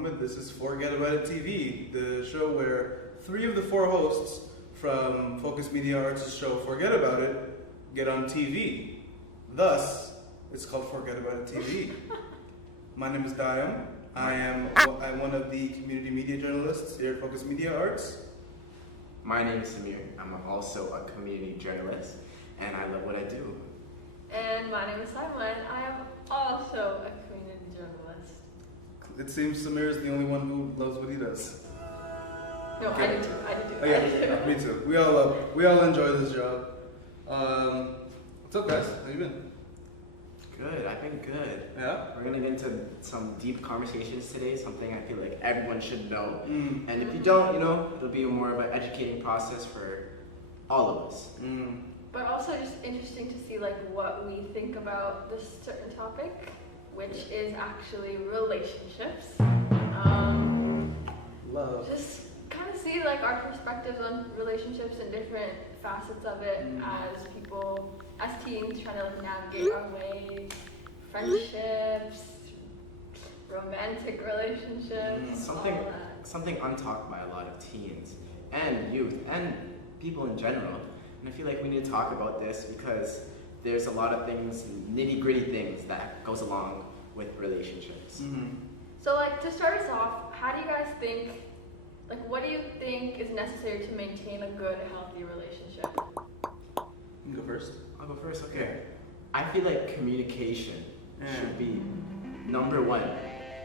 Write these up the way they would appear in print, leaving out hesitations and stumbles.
Muhammad. This is 4GetAboutIt TV, the show where 3 of the 4 hosts from Focus Media Arts' show 4Get About It get on TV. Thus, it's called 4GetAboutIt TV. My name is Dayam. I'm one of the community media journalists here at Focus Media Arts. My name is Samir. I'm also a community journalist, and I love what I do. And my name is Simon. I am also a community journalist. It seems Samir is the only one who loves what he does. No, Okay. I do too. Oh, yeah, me too. We all enjoy this job. What's up, guys? How you been? Good, I've been good. Yeah? We're gonna get into some deep conversations today, something I feel like everyone should know. And if you don't, it'll be more of an educating process for all of us. But also just interesting to see what we think about this certain topic, which is actually relationships. Love. Just kind of see our perspectives on relationships and different facets of it as people, as teens trying to navigate our ways, friendships, romantic relationships, all that. Something untalked by a lot of teens and youth and people in general. And I feel like we need to talk about this because there's a lot of things, nitty-gritty things that goes along with relationships. So to start us off, how do you guys think, what do you think is necessary to maintain a good, healthy relationship? You go first. I'll go first, okay. I feel like communication should be number one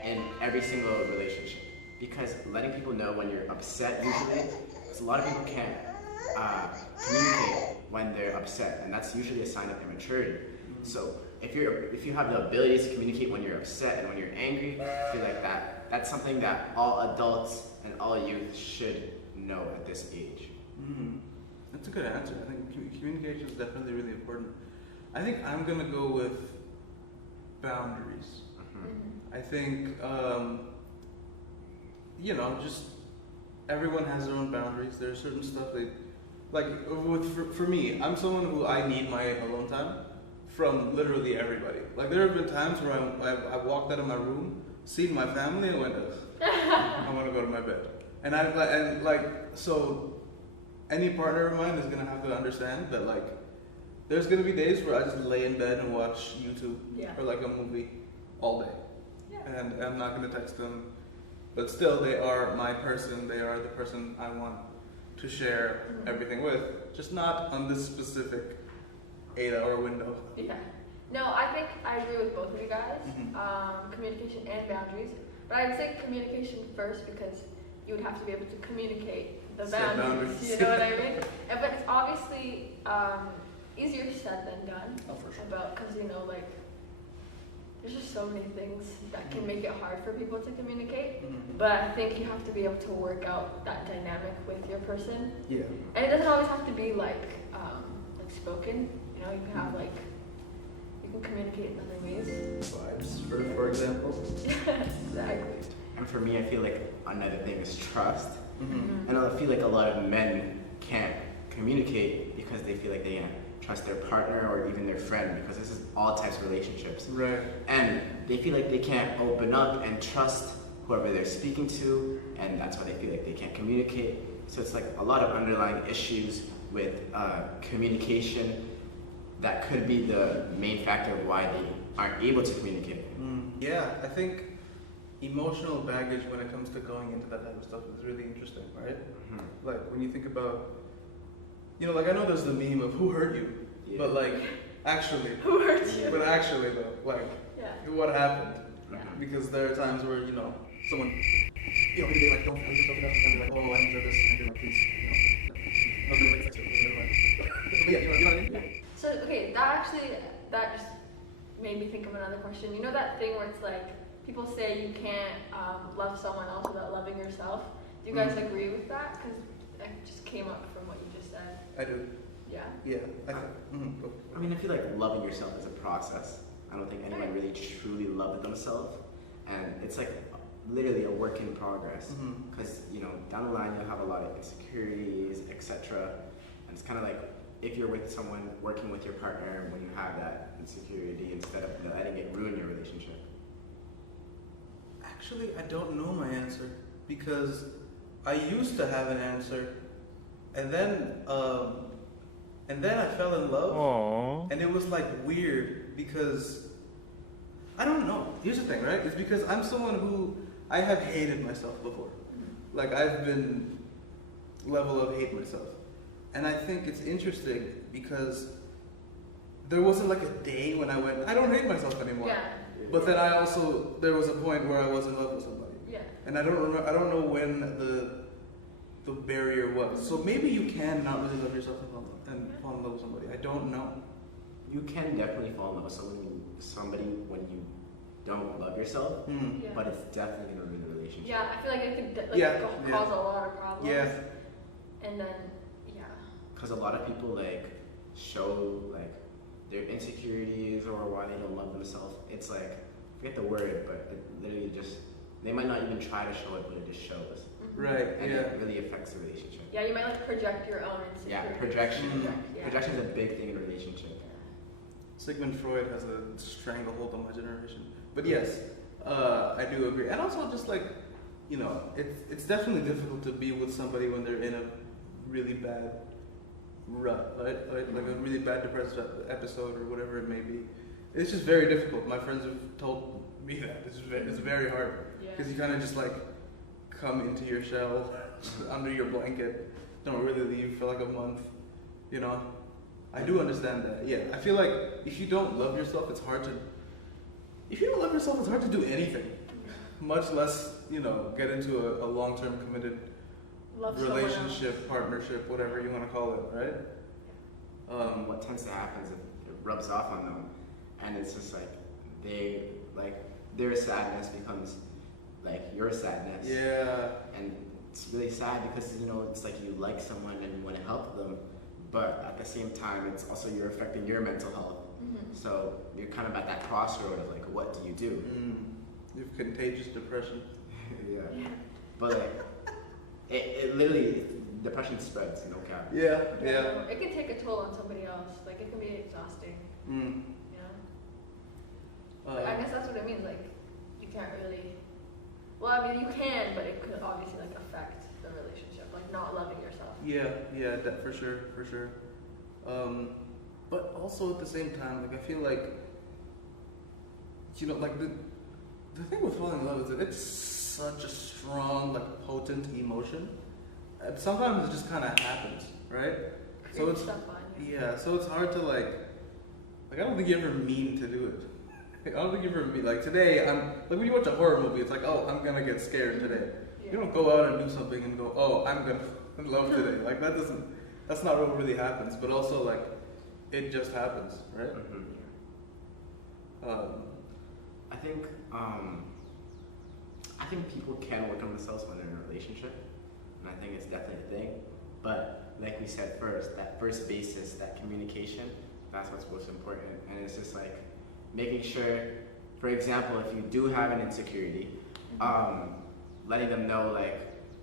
in every single relationship. Because letting people know when you're upset usually, because a lot of people can't communicate when they're upset, and that's usually a sign of immaturity. So if you have the ability to communicate when you're upset and when you're angry, I feel like that's something that all adults and all youth should know at this age. That's a good answer. I think communication is definitely really important. I think I'm gonna go with boundaries. I think just everyone has their own boundaries. There's certain stuff for me, I'm someone who I need my alone time from literally everybody. There have been times where I walked out of my room, seen my family, and went, I want to go to my bed. So any partner of mine is gonna have to understand that there's gonna be days where I just lay in bed and watch YouTube or a movie all day, and I'm not gonna text them. But still, they are my person. They are the person I want to share everything with. Just not on this specific 8-hour window. Yeah. No, I think I agree with both of you guys. Communication and boundaries. But I would say communication first because you would have to be able to communicate the boundaries. You know what I mean? But it's obviously easier said than done. Oh, for sure. Because there's just so many things that can make it hard for people to communicate. But I think you have to be able to work out that dynamic with your person. Yeah. And it doesn't always have to be spoken. You can have you can communicate in other ways. Vibes, for example. Exactly. And for me, I feel like another thing is trust. And I feel like a lot of men can't communicate because they feel like they can't trust their partner or even their friend, because this is all types of relationships. Right. And they feel like they can't open up and trust whoever they're speaking to, and that's why they feel like they can't communicate. So it's a lot of underlying issues with communication that could be the main factor of why they aren't able to communicate. Yeah, I think emotional baggage when it comes to going into that type of stuff is really interesting, right? When you think about, I know there's the meme of who hurt you, but actually, Who hurt you? But actually though, what happened? Yeah. Because there are times where someone, maybe they don't feel yourself enough, and they're oh, I enjoy this, and you're please, But yeah, you know what I mean? So okay, that just made me think of another question. You know that thing where it's people say you can't love someone else without loving yourself. Do you guys agree with that? Because it just came up from what you just said. I do. Yeah. Yeah. I feel like loving yourself is a process. I don't think anyone really truly loves themselves, and it's literally a work in progress. Because down the line you'll have a lot of insecurities, etc. And it's kind of if you're with someone, working with your partner, when you have that insecurity, instead of letting it ruin your relationship. Actually, I don't know my answer because I used to have an answer, and then I fell in love, Aww. and it was like weird because I don't know. Here's the thing, right? It's because I'm someone who I have hated myself before. Like I've been level of hate myself, and I think it's interesting because there wasn't like a day when I went, I don't hate myself anymore. Yeah. But then there was a point where I was in love with somebody. Yeah. And I don't know when the barrier was. So maybe you can not really love yourself and fall in love with somebody. I don't know. You can definitely fall in love with somebody when you don't love yourself, Yeah. but it's definitely gonna ruin the relationship. Yeah, I feel like it could cause a lot of problems. Yeah. And then, yeah. Because a lot of people like show like their insecurities or why they don't love themselves. It's like, I forget the word, but it literally just, they might not even try to show it, but it just shows. Right, And yeah. it really affects the relationship. Yeah, you might like project your own insecurities. Yeah, projection. Yeah. Projection is a big thing in a relationship. Sigmund Freud has a stranglehold on my generation. But yes, I do agree. And also just like, you know, it's definitely difficult to be with somebody when they're in a really bad rut, right? Like a really bad depressive episode or whatever it may be. It's just very difficult. My friends have told me that. It's very hard. Because you kind of just like come into your shell, under your blanket, don't really leave for like a month, you know? I do understand that. Yeah, I feel like if you don't love yourself, it's hard to do anything, much less, you know, get into a long-term committed relationship, partnership, whatever you want to call it, right? What tends to happen is it rubs off on them, and it's just like their sadness becomes like your sadness. Yeah. And it's really sad because, you know, it's like you like someone and you want to help them, but at the same time, it's also you're affecting your mental health. So you're kind of at that crossroad of like, what do you do? You have contagious depression. Yeah. But like, it literally, depression spreads, no cap. Yeah. It can take a toll on somebody else. Like it can be exhausting. You know. I guess that's what it means. Like you can't really. Well, I mean, you can, but it could obviously like affect the relationship, like not loving yourself. Yeah, that for sure. But also at the same time, like I feel like, you know, like the thing with falling in love is that it's such a strong, like potent emotion. And sometimes it just kind of happens, right? So it's so it's hard to like I don't think you ever mean to do it. I don't think you ever mean like today. I'm like when you watch a horror movie, it's like, oh, I'm gonna get scared today. Yeah. You don't go out and do something and go, oh, I'm gonna in love today. Like that's not what really happens. But also like it just happens, right? I think people can work on themselves when they're in a relationship, and I think it's definitely a thing. But like we said first, that first basis, that communication, that's what's most important. And it's just like making sure, for example, if you do have an insecurity, letting them know like,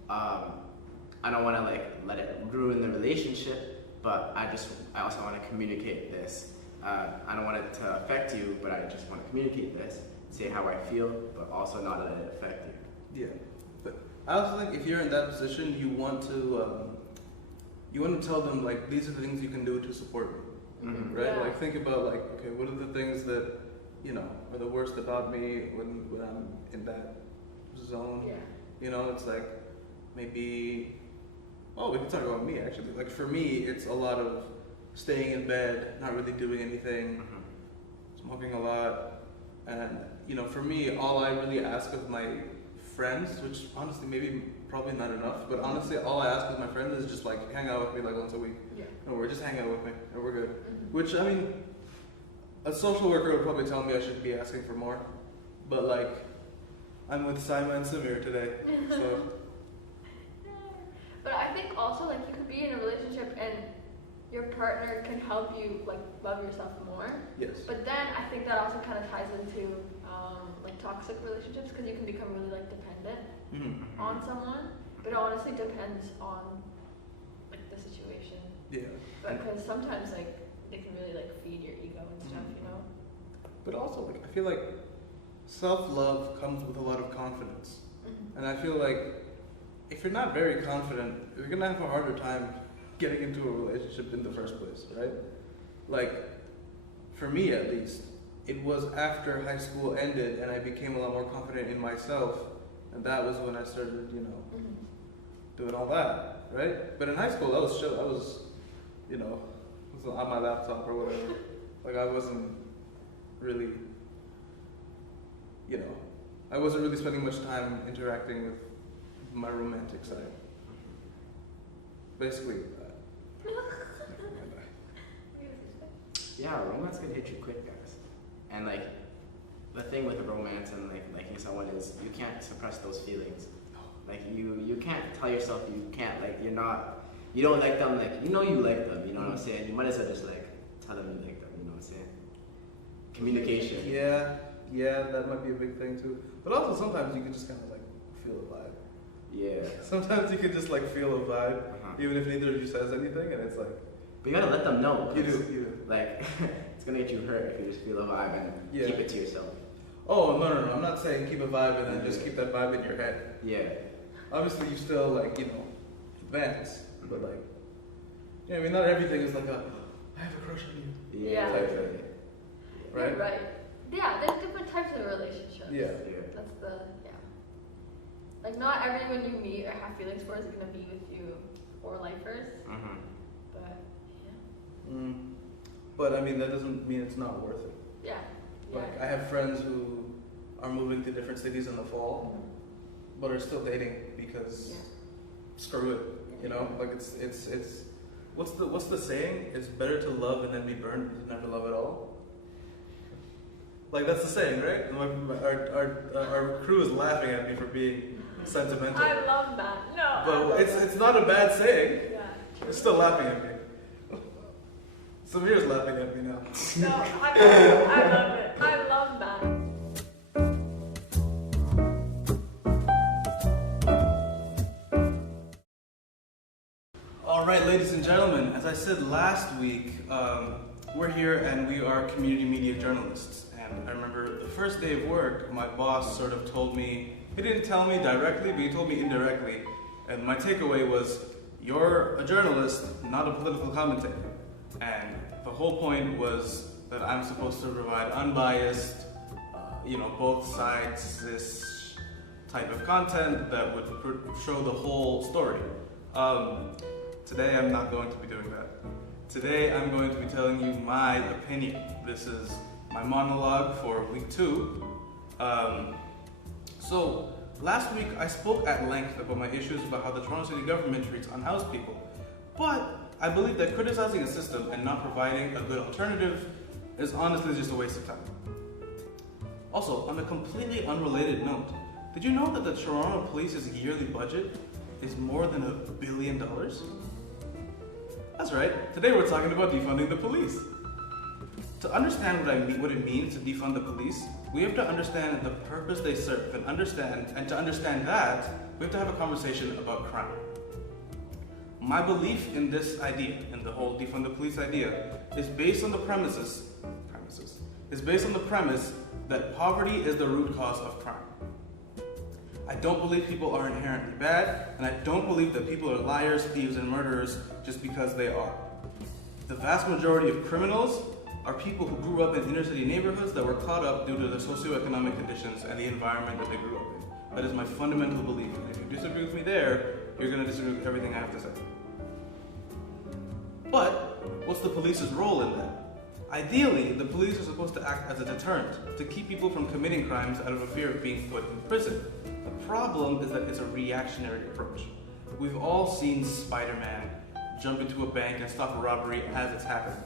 I don't want to like let it ruin the relationship, but I also want to communicate this. I don't want it to affect you, but I just want to communicate this, say how I feel, but also not let it affect you. Yeah, but I also think if you're in that position, you want to tell them like these are the things you can do to support me, right? Yeah. Like think about like, okay, what are the things that you know are the worst about me when I'm in that zone? Yeah. You know, it's like maybe. Oh, we can talk about me actually. Like for me, it's a lot of staying in bed, not really doing anything, smoking a lot, and you know, for me, all I really ask of my friends, which honestly probably not enough, but honestly, all I ask of my friends is just like hang out with me like once a week. Yeah. Or just hang out with me, and we're good. Which I mean, a social worker would probably tell me I should be asking for more, but like, I'm with Saima and Samir today, so. But I think also like you could be in a relationship and your partner can help you like love yourself more. Yes. But then I think that also kind of ties into like toxic relationships because you can become really like dependent on someone. But it honestly depends on like the situation. Yeah. Because sometimes like they can really like feed your ego and stuff, you know. But also like I feel like self-love comes with a lot of confidence. And I feel like if you're not very confident, you're gonna have a harder time getting into a relationship in the first place, right? Like, for me at least, it was after high school ended and I became a lot more confident in myself, and that was when I started, you know, doing all that, right? But in high school, I was chill. I was, you know, was on my laptop or whatever. Like, I wasn't really, you know, I wasn't really spending much time interacting with my romantic side. Basically, yeah, romance can hit you quick, guys. And like, the thing with romance and like liking someone is you can't suppress those feelings. Like you can't tell yourself you can't, like you don't like them, like you know you like them, you know what I'm saying? You might as well just like tell them you like them, you know what I'm saying? Communication. Yeah, that might be a big thing too. But also sometimes you can just kind of like feel a vibe. Yeah. Sometimes you can just like feel a vibe, even if neither of you says anything, and it's like. But you gotta let them know. You do. Like, it's gonna get you hurt if you just feel a vibe and keep it to yourself. Oh, no. I'm not saying keep a vibe and then just keep that vibe in your head. Yeah. Obviously, you still, like, you know, advance. But, like, I mean, not everything is like I have a crush on you. Yeah. Type thing. Right? Right. Yeah, there's different types of relationships. Yeah. That's like, not everyone you meet or have feelings for is going to be with you for lifers. But, yeah. But, I mean, that doesn't mean it's not worth it. Yeah. Like, I have friends who are moving to different cities in the fall, but are still dating because screw it, you know? Like, it's what's the saying? It's better to love and then be burned than never love at all. Like, that's the saying, right? Our crew is laughing at me for being sentimental. I love that. No. But it's not a bad saying. Yeah. It's still laughing at me. Samir's laughing at me now. No, I love it. I love that. All right, ladies and gentlemen, as I said last week, we're here and we are community media journalists. And I remember the first day of work, my boss sort of told me, he didn't tell me directly, but he told me indirectly. And my takeaway was, you're a journalist, not a political commentator. And the whole point was that I'm supposed to provide unbiased, both sides, this type of content that would show the whole story. Today I'm not going to be doing that. Today I'm going to be telling you my opinion. This is my monologue for week 2. So last week I spoke at length about my issues about how the Toronto City government treats unhoused people. But I believe that criticizing a system and not providing a good alternative is honestly just a waste of time. Also, on a completely unrelated note, did you know that the Toronto Police's yearly budget is more than $1 billion? That's right, today we're talking about defunding the police. To understand what it means to defund the police, we have to understand the purpose they serve, and to understand that, we have to have a conversation about crime. My belief in this idea, in the whole defund the police idea, is based on the premise that poverty is the root cause of crime. I don't believe people are inherently bad, and I don't believe that people are liars, thieves, and murderers just because they are. The vast majority of criminals are people who grew up in inner city neighborhoods that were caught up due to the socioeconomic conditions and the environment that they grew up in. That is my fundamental belief. And if you disagree with me there, you're going to disagree with everything I have to say. But what's the police's role in that? Ideally, the police are supposed to act as a deterrent, to keep people from committing crimes out of a fear of being put in prison. The problem is that it's a reactionary approach. We've all seen Spider-Man jump into a bank and stop a robbery as it's happening.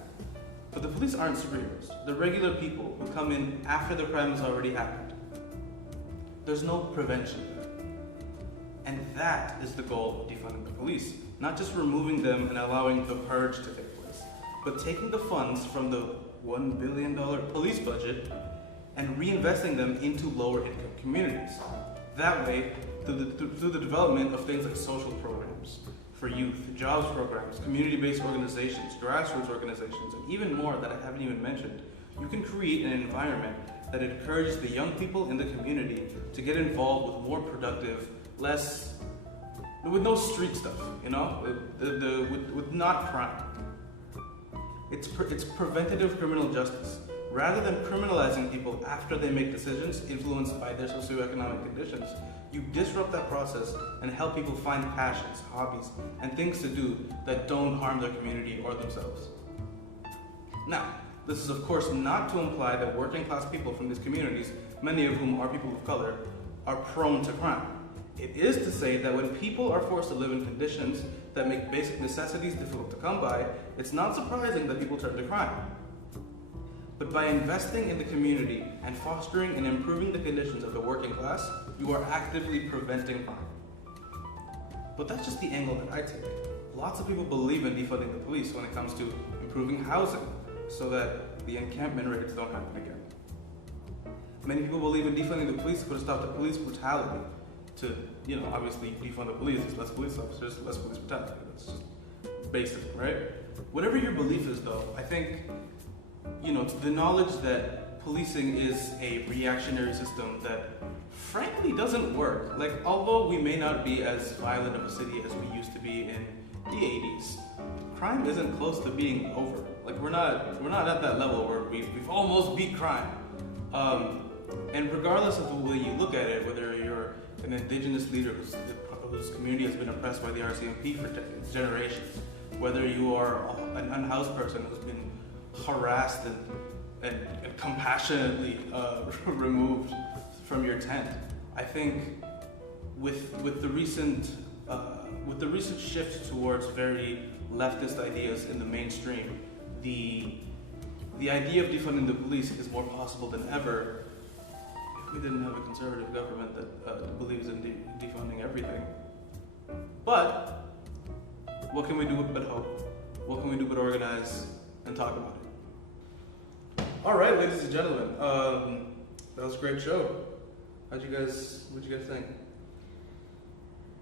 But the police aren't superheroes. They're regular people who come in after the crime has already happened. There's no prevention there. And that is the goal of defunding the police. Not just removing them and allowing the purge to take place, but taking the funds from the $1 billion police budget and reinvesting them into lower income communities. That way, through the development of things like social programs for youth, jobs programs, community-based organizations, grassroots organizations, and even more that I haven't even mentioned, you can create an environment that encourages the young people in the community to get involved with more productive, with no street stuff, you know, with not crime. It's preventative criminal justice. Rather than criminalizing people after they make decisions influenced by their socioeconomic conditions, you disrupt that process and help people find passions, hobbies, and things to do that don't harm their community or themselves. Now, this is of course not to imply that working class people from these communities, many of whom are people of color, are prone to crime. It is to say that when people are forced to live in conditions that make basic necessities difficult to come by, it's not surprising that people turn to crime. But by investing in the community and fostering and improving the conditions of the working class, you are actively preventing crime. But that's just the angle that I take. Lots of people believe in defunding the police when it comes to improving housing so that the encampment raids don't happen again. Many people believe in defunding the police to put a stop to police brutality. To, you know, obviously defund the police, there's less police officers, less police brutality. That's just basic, right? Whatever your belief is though, I think, you know, the knowledge that policing is a reactionary system that frankly doesn't work. Like, although we may not be as violent of a city as we used to be in the 80s, crime isn't close to being over. Like, we're not at that level where we've almost beat crime. And regardless of the way you look at it, whether you're an indigenous leader whose community has been oppressed by the RCMP for generations, whether you are an unhoused person who's been harassed and compassionately removed from your tent, I think with the recent shift towards very leftist ideas in the mainstream, the idea of defunding the police is more possible than ever if we didn't have a conservative government that believes in defunding everything. But what can we do but hope? What can we do but organize and talk about it? All right, ladies and gentlemen, that was a great show. What'd you guys think?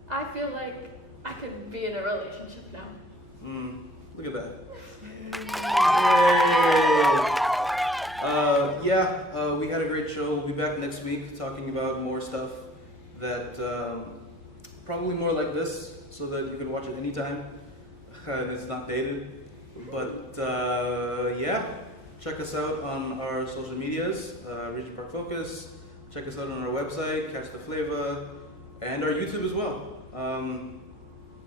I feel like I could be in a relationship now. Look at that. We had a great show. We'll be back next week talking about more stuff that probably more like this, so that you can watch it anytime. It's not dated, but check us out on our social medias, Regent Park Focus. Check us out on our website, Catch the Flavor, and our YouTube as well.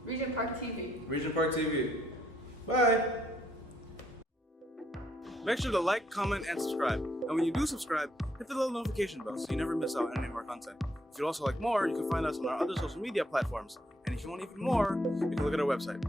Regent Park TV. Regent Park TV. Bye. Make sure to like, comment, and subscribe. And when you do subscribe, hit the little notification bell so you never miss out on any of our content. If you'd also like more, you can find us on our other social media platforms. And if you want even more, you can look at our website.